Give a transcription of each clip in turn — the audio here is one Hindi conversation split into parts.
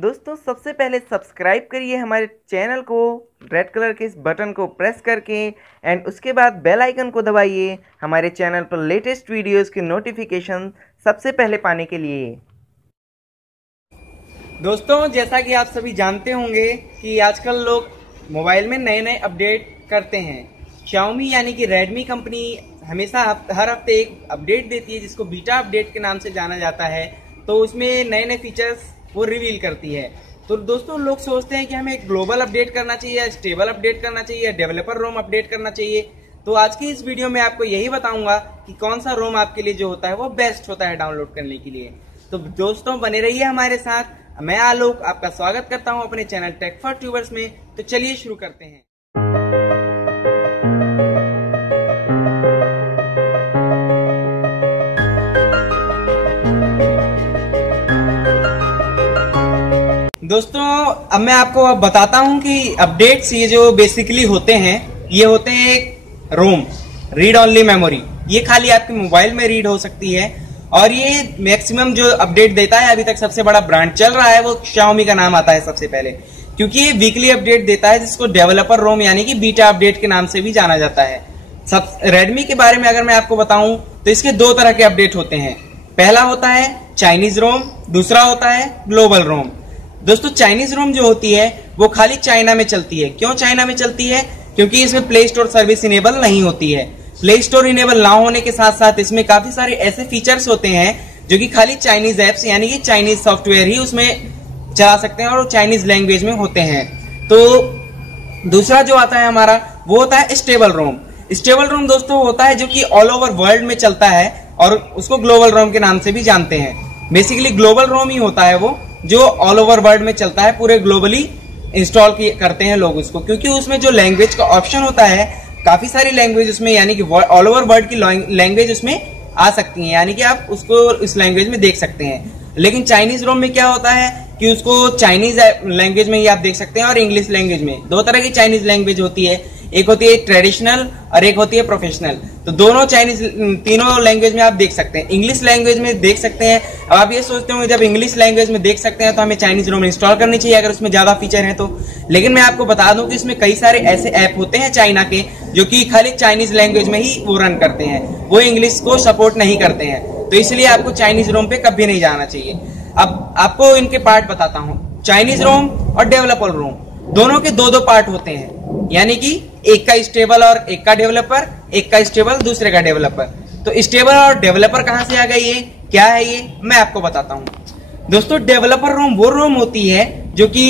दोस्तों सबसे पहले सब्सक्राइब करिए हमारे चैनल को रेड कलर के इस बटन को प्रेस करके एंड उसके बाद बेल आइकन को दबाइए हमारे चैनल पर लेटेस्ट वीडियोस की नोटिफिकेशन सबसे पहले पाने के लिए। दोस्तों जैसा कि आप सभी जानते होंगे कि आजकल लोग मोबाइल में नए नए अपडेट करते हैं। Xiaomi यानी कि रेडमी कंपनी हमेशा हर हफ्ते एक अपडेट देती है जिसको बीटा अपडेट के नाम से जाना जाता है। तो उसमें नए नए फीचर्स वो रिवील करती है। तो दोस्तों लोग सोचते हैं कि हमें एक ग्लोबल अपडेट करना चाहिए या स्टेबल अपडेट करना चाहिए या डेवलपर रोम अपडेट करना चाहिए। तो आज की इस वीडियो में आपको यही बताऊंगा कि कौन सा रोम आपके लिए जो होता है वो बेस्ट होता है डाउनलोड करने के लिए। तो दोस्तों बने रहिए हमारे साथ। मैं आलोक आपका स्वागत करता हूं अपने चैनल टेक फॉर ट्यूबर्स में। तो चलिए शुरू करते हैं। दोस्तों अब मैं आपको बताता हूं कि अपडेट्स ये जो बेसिकली होते हैं ये होते हैं एक रोम रीड ओनली मेमोरी। ये खाली आपके मोबाइल में रीड हो सकती है और ये मैक्सिमम जो अपडेट देता है अभी तक सबसे बड़ा ब्रांड चल रहा है वो Xiaomi का नाम आता है सबसे पहले, क्योंकि ये वीकली अपडेट देता है जिसको डेवलपर रोम यानी कि बीटा अपडेट के नाम से भी जाना जाता है। सब रेडमी के बारे में अगर मैं आपको बताऊं तो इसके दो तरह के अपडेट होते हैं। पहला होता है चाइनीज रोम, दूसरा होता है ग्लोबल रोम। दोस्तों चाइनीज रोम जो होती है वो खाली चाइना में चलती है। क्यों चाइना में चलती है? क्योंकि इसमें प्ले स्टोर सर्विस इनेबल नहीं होती है। प्ले स्टोर इनेबल ना होने के साथ साथ इसमें काफी सारे ऐसे फीचर्स होते हैं जो कि खाली चाइनीज एप्स यानी कि चाइनीज सॉफ्टवेयर ही उसमें चला सकते हैं और चाइनीज लैंग्वेज में होते हैं। तो दूसरा जो आता है हमारा वो होता है स्टेबल रोम। स्टेबल रोम दोस्तों होता है जो कि ऑल ओवर वर्ल्ड में चलता है और उसको ग्लोबल रोम के नाम से भी जानते हैं। बेसिकली ग्लोबल रोम ही होता है वो जो ऑल ओवर वर्ल्ड में चलता है, पूरे ग्लोबली इंस्टॉल करते हैं लोग उसको, क्योंकि उसमें जो लैंग्वेज का ऑप्शन होता है काफी सारी लैंग्वेज उसमें यानी कि ऑल ओवर वर्ल्ड की लैंग्वेज उसमें आ सकती है, यानी कि आप उसको इस लैंग्वेज में देख सकते हैं। लेकिन चाइनीज रोम में क्या होता है कि उसको चाइनीज लैंग्वेज में ही आप देख सकते हैं और इंग्लिश लैंग्वेज में। दो तरह की चाइनीज लैंग्वेज होती है, एक होती है ट्रेडिशनल और एक होती है प्रोफेशनल। तो दोनों चाइनीज तीनों लैंग्वेज में आप देख सकते हैं। इंग्लिश लैंग्वेज में देख सकते हैं। अब आप ये सोचते होंगे जब इंग्लिश लैंग्वेज में देख सकते हैं तो हमें चाइनीज रोम इंस्टॉल करनी चाहिए अगर उसमें ज्यादा फीचर है तो। लेकिन मैं आपको बता दूं कि इसमें कई सारे ऐसे ऐप होते हैं चाइना के जो कि खाली चाइनीज लैंग्वेज में ही वो रन करते हैं, वो इंग्लिश को सपोर्ट नहीं करते हैं। तो इसलिए आपको चाइनीज रोम पे कभी नहीं जाना चाहिए। अब आपको इनके पार्ट बताता हूँ। चाइनीज रोम और डेवलपर रोम दोनों के दो दो पार्ट होते हैं, यानी कि एक का स्टेबल और एक का डेवलपर, एक का स्टेबल दूसरे का डेवलपर। तो स्टेबल और डेवलपर कहां से आ गई है, क्या है ये मैं आपको बताता हूं। दोस्तों डेवलपर रोम वो रोम होती है जो कि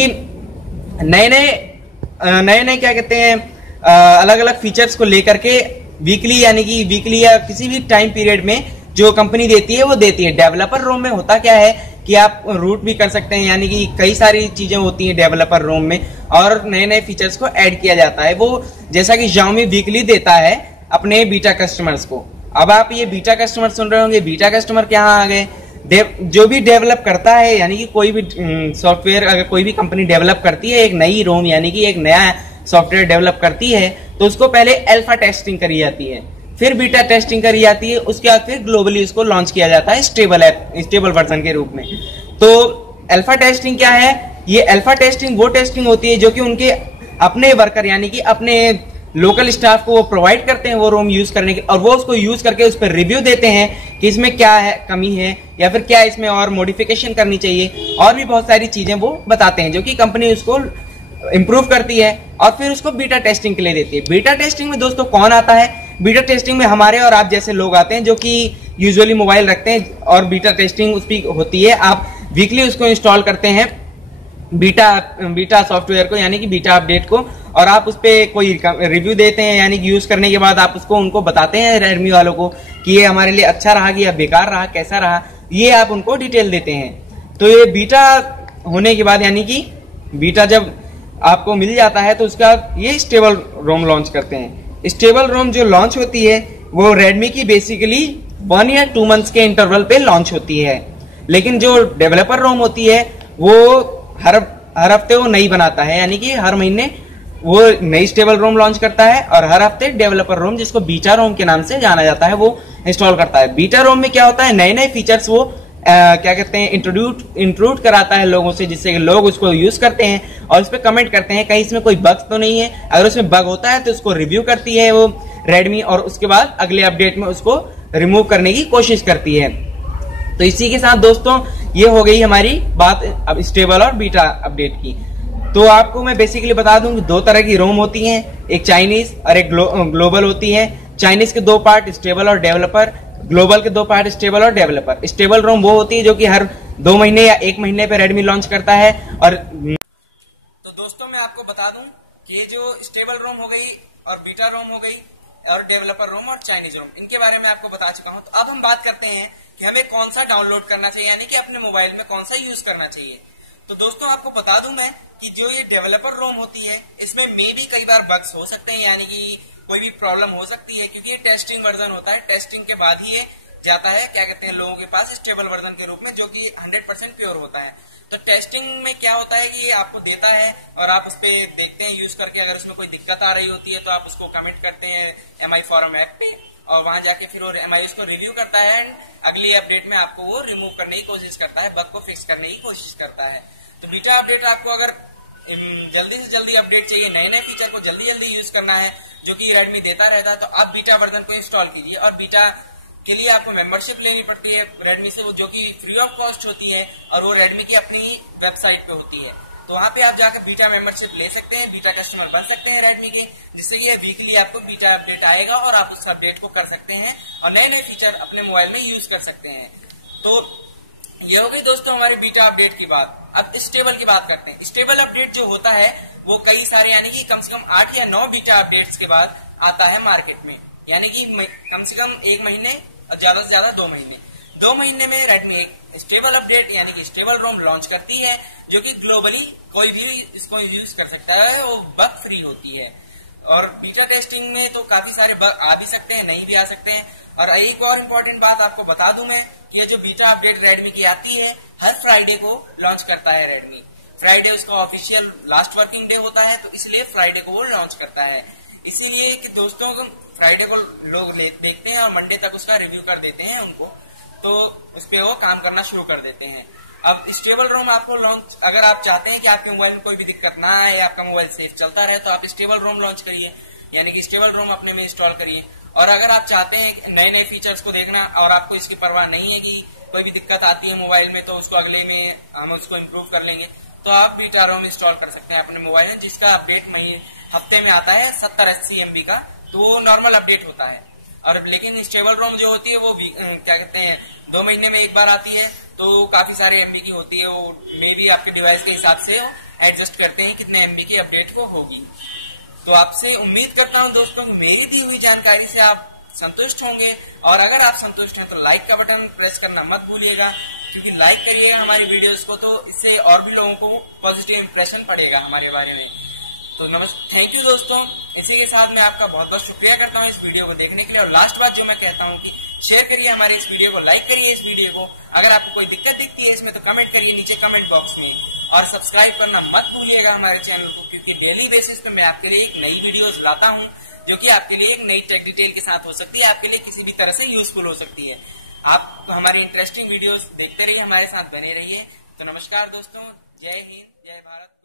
नए नए क्या कहते हैं अलग अलग फीचर्स को लेकर के वीकली यानी कि वीकली या किसी भी टाइम पीरियड में जो कंपनी देती है वो देती है। डेवलपर रोम में होता क्या है कि आप रूट भी कर सकते हैं, यानी कि कई सारी चीजें होती हैं डेवलपर रोम में और नए नए फीचर्स को ऐड किया जाता है। वो जैसा कि Xiaomi वीकली देता है अपने बीटा कस्टमर्स को। अब आप ये बीटा कस्टमर सुन रहे होंगे, बीटा कस्टमर क्या आ गए? जो भी डेवलप करता है यानी कि कोई भी सॉफ्टवेयर अगर कोई भी कंपनी डेवलप करती है एक नई रोम यानी कि एक नया सॉफ्टवेयर डेवलप करती है तो उसको पहले अल्फा टेस्टिंग करी जाती है, फिर बीटा टेस्टिंग करी जाती है, उसके बाद फिर ग्लोबली उसको लॉन्च किया जाता है स्टेबल वर्जन के रूप में। तो अल्फा टेस्टिंग क्या है? ये अल्फा टेस्टिंग वो टेस्टिंग होती है जो कि उनके अपने वर्कर यानी कि अपने लोकल स्टाफ को वो प्रोवाइड करते हैं वो रोम यूज करने के, और वो उसको यूज करके उस पर रिव्यू देते हैं कि इसमें क्या है कमी है या फिर क्या इसमें और मॉडिफिकेशन करनी चाहिए, और भी बहुत सारी चीजें वो बताते हैं जो कि कंपनी उसको इंप्रूव करती है और फिर उसको बीटा टेस्टिंग के लिए देती है। बीटा टेस्टिंग में दोस्तों कौन आता है? बीटा टेस्टिंग में हमारे और आप जैसे लोग आते हैं जो कि यूजुअली मोबाइल रखते हैं और बीटा टेस्टिंग उसकी होती है। आप वीकली उसको इंस्टॉल करते हैं बीटा सॉफ्टवेयर को यानी कि बीटा अपडेट को, और आप उस पर कोई रिव्यू देते हैं यानी कि यूज करने के बाद आप उसको उनको बताते हैं रेडमी वालों को कि ये हमारे लिए अच्छा रहा कि या बेकार रहा, कैसा रहा, ये आप उनको डिटेल देते हैं। तो ये बीटा होने के बाद यानी कि बीटा जब आपको मिल जाता है तो उसका ये स्टेबल रोम लॉन्च करते हैं। स्टेबल रोम जो लॉन्च होती है वो रेडमी की बेसिकली 1 या 2 मंथ्स के इंटरवल पे लॉन्च होती है। लेकिन जो डेवलपर रोम होती है वो हर हफ्ते वो नई बनाता है, यानी कि हर महीने वो नई स्टेबल रोम लॉन्च करता है और हर हफ्ते डेवलपर रोम जिसको बीटा रोम के नाम से जाना जाता है वो इंस्टॉल करता है। बीटा रोम में क्या होता है, नए नए फीचर्स वो क्या कहते हैं इंट्रूड कराता है लोगों से, जिससे लोग उसको यूज करते हैं और उस पर कमेंट करते हैं कहीं इसमें कोई बग तो नहीं है। अगर उसमें बग होता है तो उसको रिव्यू करती है वो रेडमी, और उसके बाद अगले अपडेट में उसको रिमूव करने की कोशिश करती है। तो इसी के साथ दोस्तों ये हो गई हमारी बात अब स्टेबल और बीटा अपडेट की। तो आपको मैं बेसिकली बता दूं कि दो तरह की रोम होती हैं, एक चाइनीज और एक ग्लोबल होती है। चाइनीज के दो पार्ट स्टेबल और डेवलपर, ग्लोबल के दो पार्ट स्टेबल और डेवलपर। स्टेबल रोम वो होती है जो कि हर 2 महीने या 1 महीने पे रेडमी लॉन्च करता है। और तो दोस्तों मैं आपको बता दूं कि ये जो स्टेबल रोम हो गई और बीटा रोम हो गई और डेवलपर रोम और चाइनीज रोम, इनके बारे में आपको बता चुका हूं। तो अब हम बात करते हैं कि हमें कौन सा डाउनलोड करना चाहिए, यानी कि अपने मोबाइल में कौन सा यूज करना चाहिए। तो दोस्तों आपको बता दूं मैं कि जो ये डेवलपर रोम होती है इसमें मे भी कई बार बग्स हो सकते हैं, यानी कि कोई भी प्रॉब्लम हो सकती है, क्योंकि ये टेस्टिंग वर्जन होता है। टेस्टिंग के बाद ही ये जाता है क्या कहते हैं लोगों के पास स्टेबल वर्जन के रूप में, जो कि 100% प्योर होता है। तो टेस्टिंग में क्या होता है कि ये आपको देता है और आप उस पर देखते हैं यूज करके, अगर उसमें कोई दिक्कत आ रही होती है तो आप उसको कमेंट करते हैं MI फोरम ऐप पे, और वहां जाके फिर वो MI उसको रिव्यू करता है एंड अगली अपडेट में आपको वो रिमूव करने की कोशिश करता है, बग को फिक्स करने की कोशिश करता है। तो बीटा अपडेट आपको अगर जल्दी से जल्दी अपडेट चाहिए, नए नए फीचर को जल्दी जल्दी यूज करना है जो कि रेडमी देता रहता है, तो आप बीटा वर्जन को इंस्टॉल कीजिए। और बीटा के लिए आपको मेंबरशिप लेनी पड़ती है रेडमी से, जो कि फ्री ऑफ कॉस्ट होती है और वो रेडमी की अपनी वेबसाइट पे होती है। तो वहां पे आप जाकर बीटा मेंबरशिप ले सकते हैं, बीटा कस्टमर बन सकते हैं रेडमी के, जिससे कि वीकली आपको बीटा अपडेट आएगा और आप उस अपडेट को कर सकते हैं और नए नए फीचर अपने मोबाइल में यूज कर सकते हैं। तो ये हो गई दोस्तों हमारी बीटा अपडेट की बात। अब स्टेबल की बात करते हैं। स्टेबल अपडेट जो होता है वो कई सारे, यानी कि कम से कम 8 या 9 बीटा अपडेट्स के बाद आता है मार्केट में, यानी कि कम से कम 1 महीने और ज्यादा से ज्यादा 2 महीने। 2 महीने में रेडमी एक स्टेबल अपडेट यानी कि स्टेबल रोम लॉन्च करती है, जो कि ग्लोबली कोई भी इसको यूज कर सकता है, वो बग फ्री होती है। और बीटा टेस्टिंग में तो काफी सारे बग आ भी सकते हैं, नहीं भी आ सकते हैं। और एक और इम्पोर्टेंट बात आपको बता दूं मैं, ये जो बीटा अपडेट रेडमी की आती है हर फ्राइडे को लॉन्च करता है रेडमी। फ्राइडे उसका ऑफिशियल लास्ट वर्किंग डे होता है, तो इसलिए फ्राइडे को वो लॉन्च करता है। इसीलिए कि दोस्तों फ्राइडे को लोग देखते हैं और मंडे तक उसका रिव्यू कर देते हैं उनको, तो उस पर वो काम करना शुरू कर देते हैं। अब स्टेबल रोम आपको लॉन्च, अगर आप चाहते हैं कि आपके मोबाइल में कोई भी दिक्कत ना आए, आपका मोबाइल सेफ चलता रहे, तो आप स्टेबल रोम लॉन्च करिए, यानी कि स्टेबल रोम अपने में इंस्टॉल करिए। और अगर आप चाहते हैं नए नए फीचर्स को देखना और आपको इसकी परवाह नहीं है कि कोई भी दिक्कत आती है मोबाइल में तो उसको अगले में हम उसको इम्प्रूव कर लेंगे, तो आप बीटा रोम इंस्टॉल कर सकते हैं अपने मोबाइल में, जिसका अपडेट हफ्ते में आता है 70-80 MB का, तो वो नॉर्मल अपडेट होता है। और लेकिन स्टेबल रोम जो होती है वो क्या कहते हैं 2 महीने में एक बार आती है, तो काफी सारे MB की होती है, वो मे भी आपके डिवाइस के हिसाब से एडजस्ट करते हैं कितने MB की अपडेट को होगी। तो आपसे उम्मीद करता हूं दोस्तों कि मेरी दी हुई जानकारी से आप संतुष्ट होंगे, और अगर आप संतुष्ट हैं तो लाइक का बटन प्रेस करना मत भूलिएगा, क्योंकि लाइक करिएगा हमारी वीडियोस को तो इससे और भी लोगों को पॉजिटिव इंप्रेशन पड़ेगा हमारे बारे में। तो थैंक यू दोस्तों। इसी के साथ मैं आपका बहुत बहुत शुक्रिया करता हूँ इस वीडियो को देखने के लिए। और लास्ट बात जो मैं कहता हूँ कि शेयर करिए हमारे इस वीडियो को, लाइक करिए इस वीडियो को। अगर आपको कोई दिक्कत दिखती है इसमें तो कमेंट करिए नीचे कमेंट बॉक्स में, और सब्सक्राइब करना मत भूलिएगा हमारे चैनल को, क्योंकि डेली बेसिस पे मैं आपके लिए एक नई वीडियोस लाता हूँ जो कि आपके लिए एक नई टेक डिटेल के साथ हो सकती है, आपके लिए किसी भी तरह से यूजफुल हो सकती है। आप हमारी इंटरेस्टिंग वीडियोस देखते रहिए, हमारे साथ बने रहिए। तो नमस्कार दोस्तों, जय हिंद, जय भारत।